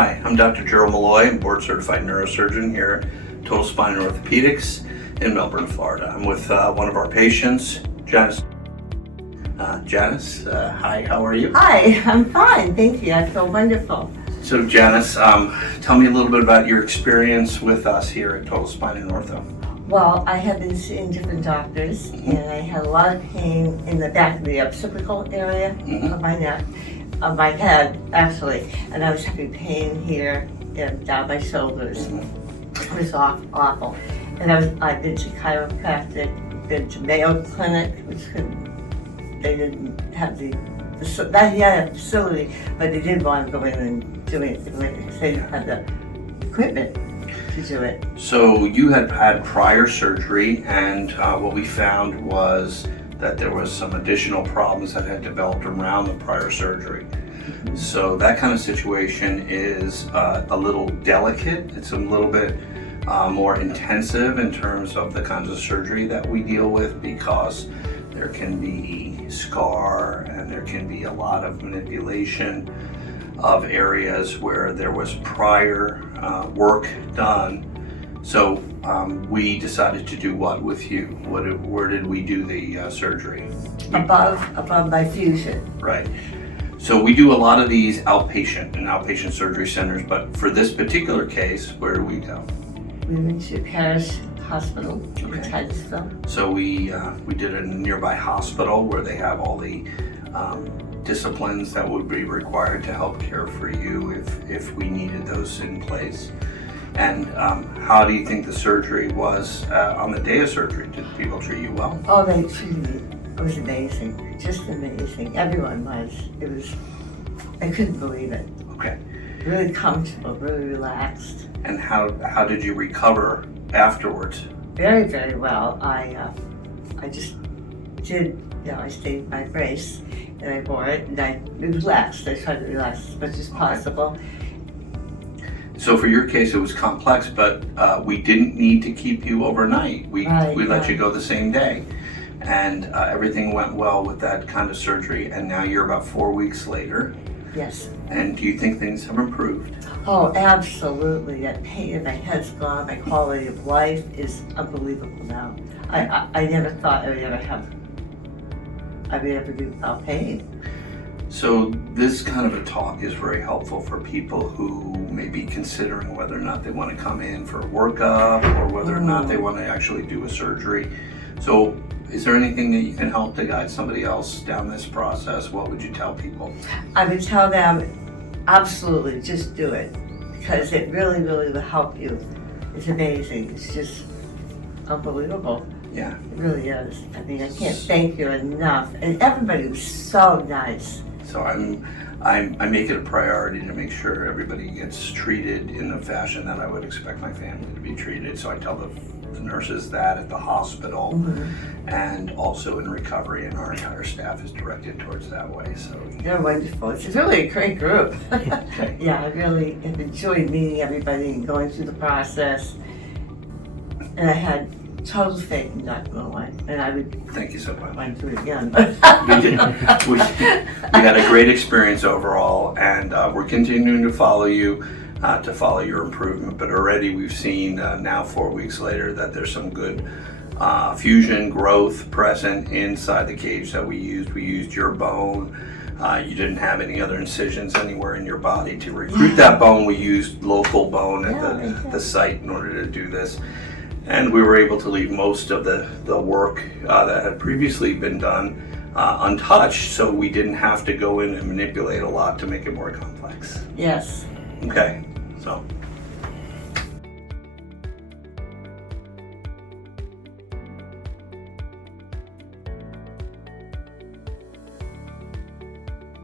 Hi, I'm Dr. Gerald Molloy. I'm board certified neurosurgeon here at Total Spine and Orthopedics in Melbourne, Florida. I'm with one of our patients, Janice. Janice, hi, how are you? Hi, I'm fine, thank you. I feel wonderful. So Janice, tell me a little bit about your experience with us here at Total Spine and Ortho. Well, I have been seeing different doctors, and I had a lot of pain in the back of the occipital area of my neck, of my head, actually, and I was having pain here and down my shoulders. It was awful. And I've been to chiropractic, been to Mayo Clinic, which they didn't have they had a facility, but they didn't want to go in and do it. They didn't have the equipment to do it. So you had prior surgery, and what we found was that there was some additional problems that had developed around the prior surgery. So that kind of situation is a little delicate. It's a little bit more intensive in terms of the kinds of surgery that we deal with, because there can be scar and there can be a lot of manipulation of areas where there was prior work done. So we decided to do what with you? Where did we do the surgery? Above my fusion. Right. So we do a lot of these outpatient surgery centers, but for this particular case, where do we go? We went to Parish Hospital in Titusville. So we did it in a nearby hospital where they have all the disciplines that would be required to help care for you if we needed those in place. And how do you think the surgery was on the day of surgery? Did people treat you well? Oh, they treated me. It was amazing, just amazing. Everyone was. I couldn't believe it. Okay. Really comfortable, really relaxed. And how did you recover afterwards? Very, very well. I just did, I stayed in my brace and I wore it and I relaxed. I tried to relax as much as possible. So for your case, it was complex, but we didn't need to keep you overnight. We let you go the same day. And everything went well with that kind of surgery. And now you're about 4 weeks later. Yes. And do you think things have improved? Oh, absolutely. That pain in my head's gone. My quality of life is unbelievable now. I never thought I would ever be without pain. So this kind of a talk is very helpful for people who may be considering whether or not they want to come in for a workup or whether or not they want to actually do a surgery. So is there anything that you can help to guide somebody else down this process? What would you tell people? I would tell them, absolutely, just do it, because it really, really will help you. It's amazing. It's just unbelievable. Yeah. It really is. I mean, I can't thank you enough. And everybody was so nice. So I make it a priority to make sure everybody gets treated in the fashion that I would expect my family to be treated. So I tell the nurses that at the hospital and also in recovery, and our entire staff is directed towards that way. So they're wonderful. It's really a great group. Yeah, I really have enjoyed meeting everybody and going through the process. And I had total faith in Dr. Molloy, and I would thank you so much. want to do it again. We had a great experience overall, and we're continuing to follow you, to follow your improvement. But already we've seen now 4 weeks later that there's some good fusion growth present inside the cage that we used. We used your bone. You didn't have any other incisions anywhere in your body to recruit that bone. We used local bone at the site in order to do this. And we were able to leave most of the work that had previously been done untouched, so we didn't have to go in and manipulate a lot to make it more complex. Yes. Okay, so